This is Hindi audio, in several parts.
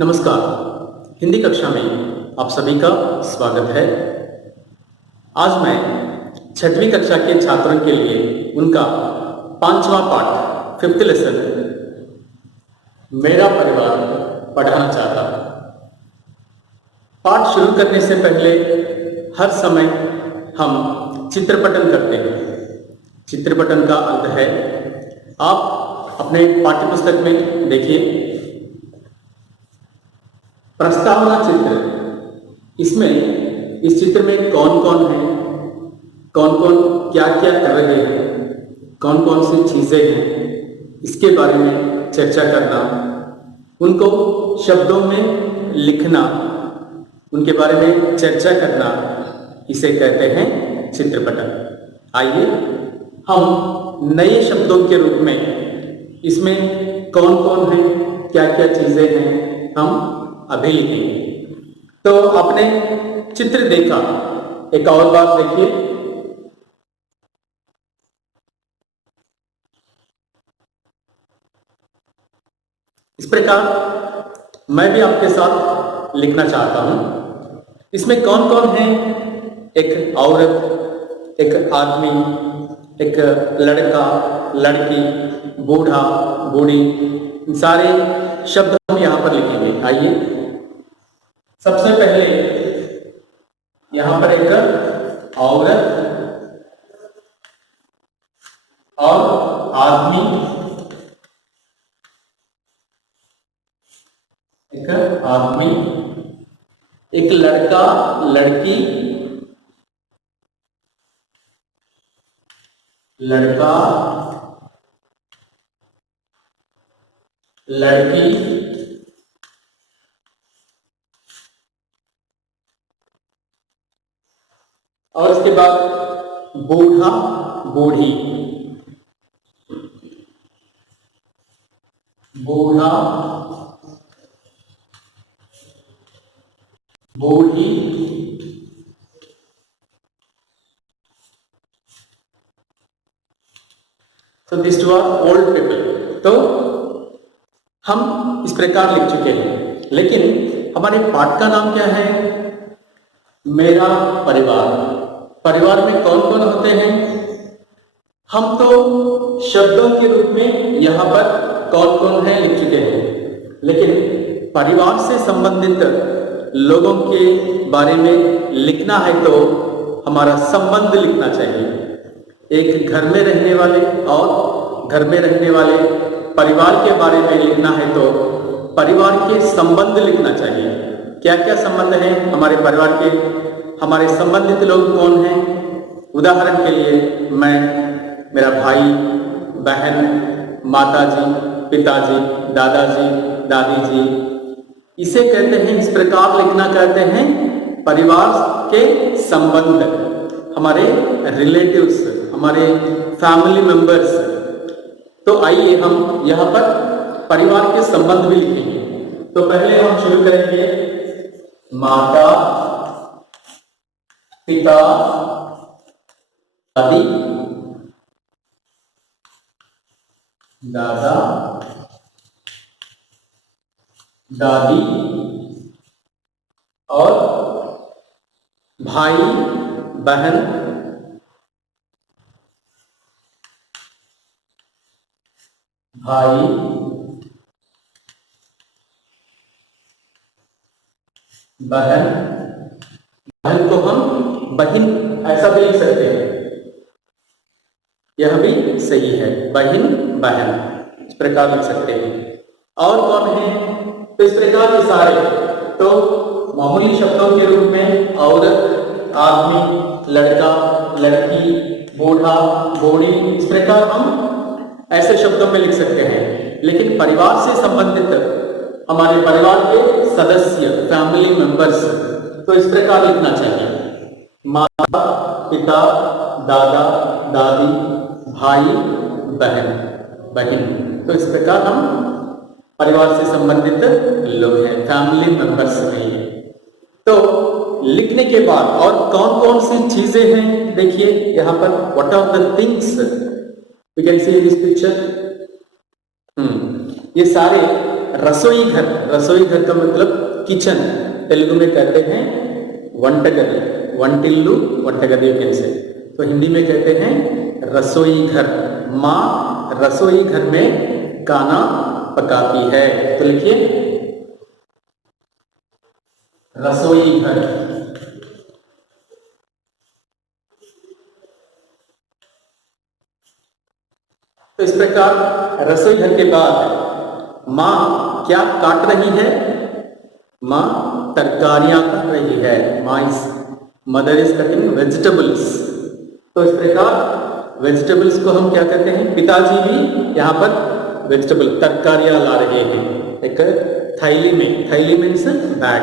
नमस्कार। हिंदी कक्षा में आप सभी का स्वागत है। आज मैं 6वीं कक्षा के छात्रों के लिए उनका 5वां पाठ 5th लेसन मेरा परिवार पढ़ाना चाहता हूँ। पाठ शुरू करने से पहले हर समय हम चित्रपटन करते हैं। चित्रपटन का अर्थ है, आप अपने पाठ्यपुस्तक में देखिए, प्रस्तावना चित्र। इसमें इस चित्र में कौन कौन है, कौन कौन क्या क्या कर रहे हैं, कौन कौन सी चीजें हैं, इसके बारे में चर्चा करना, उनको शब्दों में लिखना, उनके बारे में चर्चा करना, इसे कहते हैं चित्रपटन। आइए हम नए शब्दों के रूप में इसमें कौन कौन है, क्या क्या चीजें हैं, हम अभी लिखेंगे। तो आपने चित्र देखा, एक और बात देखिए, इस प्रकार मैं भी आपके साथ लिखना चाहता हूं। इसमें कौन कौन है? एक औरत, एक आदमी, एक लड़का, लड़की, बूढ़ा, बूढ़ी, सारे शब्द हम यहां पर लिखेंगे। आइए, सबसे पहले यहां पर एक औरत और आदमी, एक आदमी, एक लड़का, लड़की, लड़का, लड़की, और इसके बाद बूढ़ा, बूढ़ी, बूढ़ा, बूढ़ी, तो this two are old people. तो हम इस प्रकार लिख चुके हैं, लेकिन हमारे पाठ का नाम क्या है? मेरा परिवार। परिवार में कौन कौन होते हैं? हम तो शब्दों के रूप में यहां पर कौन कौन है लिख चुके हैं, लेकिन परिवार से संबंधित लोगों के बारे में लिखना है तो हमारा संबंध लिखना चाहिए। एक घर में रहने वाले और घर में रहने वाले परिवार के बारे में लिखना है तो परिवार के संबंध लिखना चाहिए। क्या क्या संबंध है हमारे परिवार के? हमारे संबंधित लोग कौन हैं? उदाहरण के लिए मैं, मेरा भाई, बहन, माताजी, पिताजी, दादाजी, दादी जी, इसे कहते हैं, इस प्रकार लिखना कहते हैं परिवार के संबंध, हमारे रिलेटिव्स, हमारे फैमिली मेंबर्स। तो आइए हम यहाँ पर परिवार के संबंध भी लिखेंगे। तो पहले हम शुरू करेंगे माता, पिता, दादी, दादा, दादी और भाई, बहन, भाई, बहन, बहन को हम बहिन ऐसा भी लिख सकते हैं, यह भी सही है, बहिन, बहन, इस प्रकार लिख सकते हैं। और कौन है? तो इस प्रकार के सारे तो मामूली शब्दों के रूप में औरत, आदमी, लड़का, लड़की, बूढ़ा, बूढ़ी, इस प्रकार हम ऐसे शब्दों में लिख सकते हैं। लेकिन परिवार से संबंधित हमारे परिवार के सदस्य, फैमिली मेंबर्स, तो इस प्रकार लिखना चाहिए, माता, पिता, दादा, दादी, भाई, बहन, बहन। तो इस प्रकार हम परिवार से संबंधित लोग हैं, फैमिली मेंबर्स नहीं है। तो लिखने के बाद और कौन कौन सी चीजें हैं देखिए यहां पर, what are the things we can see this picture. ये सारे रसोई घर, रसोई घर का मतलब किचन, तेलुगु में कहते हैं वंटगदी, वंटिल्लू वंटगदी कैन से, तो हिंदी में कहते हैं रसोई घर। माँ रसोई घर में खाना पकाती है, तो लिखिए रसोई घर। तो इस प्रकार रसोई घर के बाद माँ क्या काट रही है? माँ तरकारियां काट रही है। माँ इस मदर इज कटिंग वेजिटेबल्स। तो इस प्रकार वेजिटेबल्स को हम क्या कहते हैं? पिताजी भी यहाँ पर वेजिटेबल तरकारियां ला रहे हैं एक थैली में, थैली मीन्स बैग,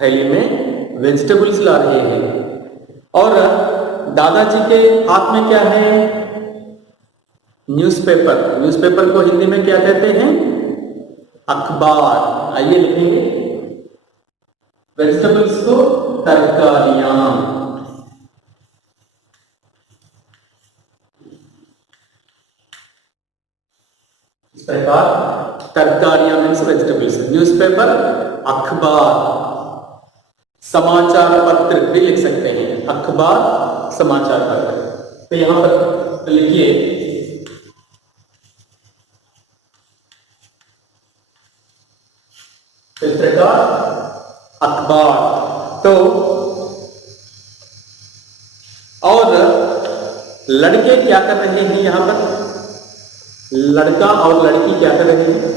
थैली में वेजिटेबल्स ला रहे हैं। और दादाजी के हाथ में क्या है? न्यूज़पेपर। न्यूज़पेपर को हिंदी में क्या कहते हैं? अखबार। आइए लिखेंगे वेजिटेबल्स को तरकारियां। इस प्रकार तरकारियां मीन्स वेजिटेबल्स, न्यूज़पेपर अखबार, समाचार पत्र भी लिख सकते हैं, अखबार समाचार पत्र। तो यहां पर लिखिए इस प्रकार अखबार। तो और लड़के क्या कर रहे हैं? यहां पर लड़का और लड़की क्या कर रहे हैं?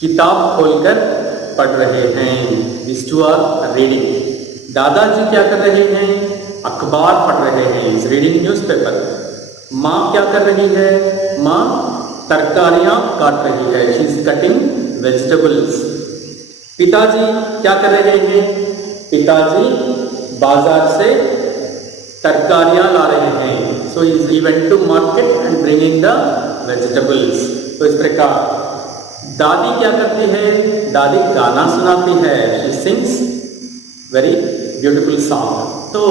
किताब खोलकर पढ़ रहे हैं। These two are reading। दादाजी क्या कर रहे हैं? अखबार पढ़ रहे हैं, इज रीडिंग न्यूज़पेपर। माँ क्या कर रही है? माँ तरकारियां काट रही है, शी इज कटिंग वेजिटेबल्स। पिताजी क्या कर रहे हैं? पिताजी बाजार से तरकारियां ला रहे हैं, so he went to market and bringing the vegetables. तो इस प्रकार दादी क्या करती है? दादी गाना सुनाती है, she sings very beautiful song. तो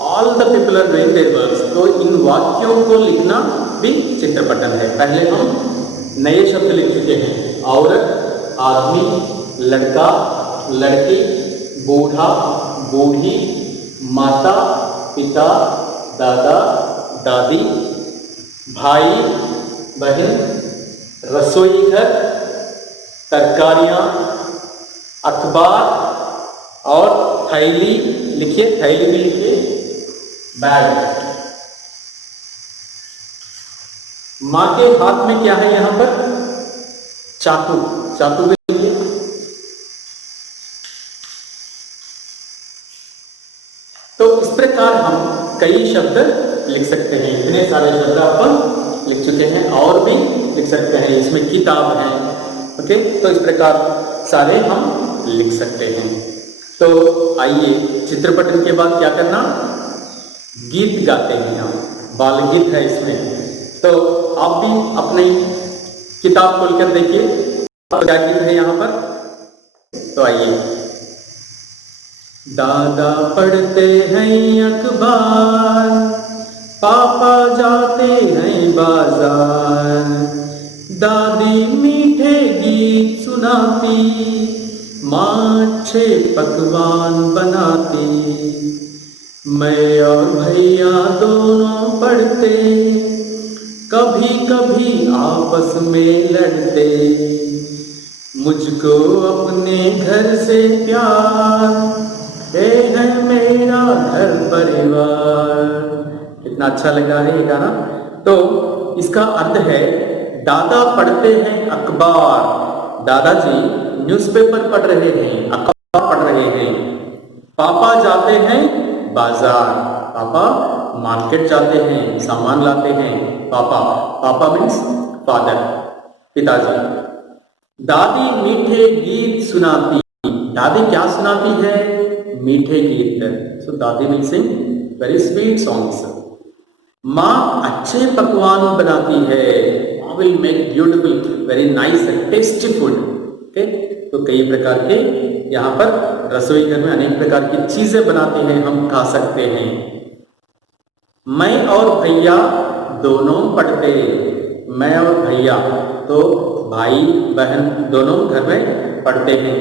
all the people are doing their works. तो इन वाक्यों को लिखना भी चित्रपटन है। पहले हम नए शब्द लिख चुके हैं, औरत, आदमी, लड़का, लड़की, बूढ़ा, बूढ़ी, माता, पिता, दादा, दादी, भाई, बहन, रसोई घर, तरकारियां, अखबार और थैली। लिखिए, थैली भी लिखिए, बैग। मां के हाथ में क्या है? यहां पर चाकू, चाकू भी लिखिए। तो इस प्रकार हम कई शब्द लिख सकते हैं। इतने सारे शब्द अपन लिख चुके हैं, और भी लिख सकते हैं। इसमें किताब है, ओके। तो इस प्रकार सारे हम लिख सकते हैं। तो आइए चित्रपटन के बाद क्या करना? गीत गाते हैं हम, बाल गीत है इसमें। तो आप भी अपनी किताब खोलकर देखिए क्या गीत है यहाँ पर। तो आइए। दादा पढ़ते हैं अखबार, पापा जाते हैं बाजार, दादी मीठे गीत सुनाती, माँ अच्छे पकवान बनाती, मैं और भैया दोनों पढ़ते, कभी कभी आपस में लड़ते, मुझको अपने घर से प्यार, ये है मेरा घर परिवार। कितना अच्छा लगा है ये गाना। तो इसका अर्थ है दादा पढ़ते हैं अखबार, दादाजी न्यूज़पेपर पढ़ रहे हैं, अखबार पढ़ रहे हैं। पापा जाते हैं बाजार, पापा मार्केट जाते हैं, सामान लाते हैं। पापा, पापा मीन्स फादर, पिताजी। दादी मीठे गीत सुनाती, दादी क्या सुनाती है? मीठे गीत। सो दादी will sing very sweet songs. माँ अच्छे पकवान बनाती है, माँ will make beautiful very nice and tasty food. Okay, तो कई प्रकार के यहाँ पर रसोई घर में अनेक प्रकार की चीजें बनाते हैं, हम खा सकते हैं। मैं और भैया दोनों पढ़ते, मैं और भैया, तो भाई बहन दोनों घर में पढ़ते हैं,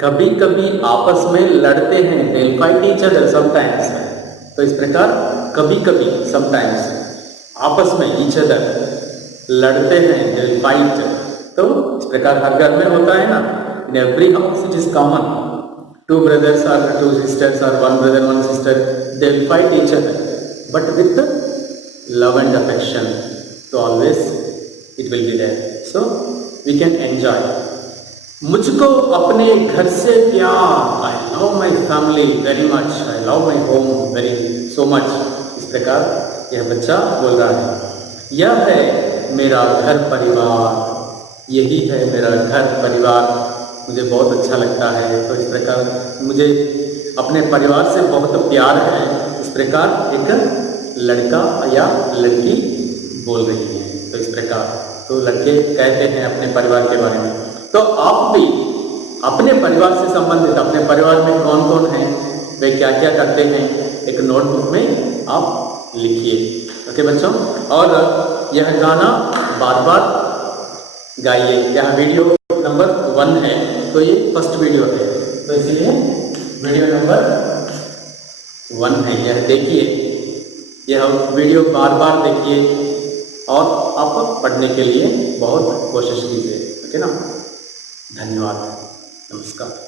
कभी कभी आपस में लड़ते हैं, they fight each other sometimes. तो इस प्रकार कभी कभी समटाइम्स आपस में ईच अदर लड़ते हैं, दे फाइट। तो इस प्रकार हर घर में होता है ना, in every house it is common, two brothers or two sisters or one brother one sister, they will fight each other, but with love and affection, so always it will be there, so we can enjoy। मुझको अपने घर से प्यार, I love my family very much, I love my home very so much. इस प्रकार यह बच्चा बोल रहा है, यह है मेरा घर परिवार, यही है मेरा घर परिवार, मुझे बहुत अच्छा लगता है। तो इस प्रकार मुझे अपने परिवार से बहुत प्यार है। इस प्रकार एक लड़का या लड़की बोल रही है। तो इस प्रकार तो लड़के कहते हैं अपने परिवार के बारे में। तो आप भी अपने परिवार से संबंधित, अपने परिवार में कौन कौन है, वे क्या क्या करते हैं, एक नोटबुक में आप लिखिए। ओके बच्चों, और यह गाना बार बार गाइए। यह वीडियो नंबर 1 है, तो ये फर्स्ट वीडियो है, तो इसलिए वीडियो नंबर 1 है, यह देखिए। यह वीडियो बार बार देखिए और आप पढ़ने के लिए बहुत कोशिश कीजिए। ओके ना, धन्यवाद, नमस्कार।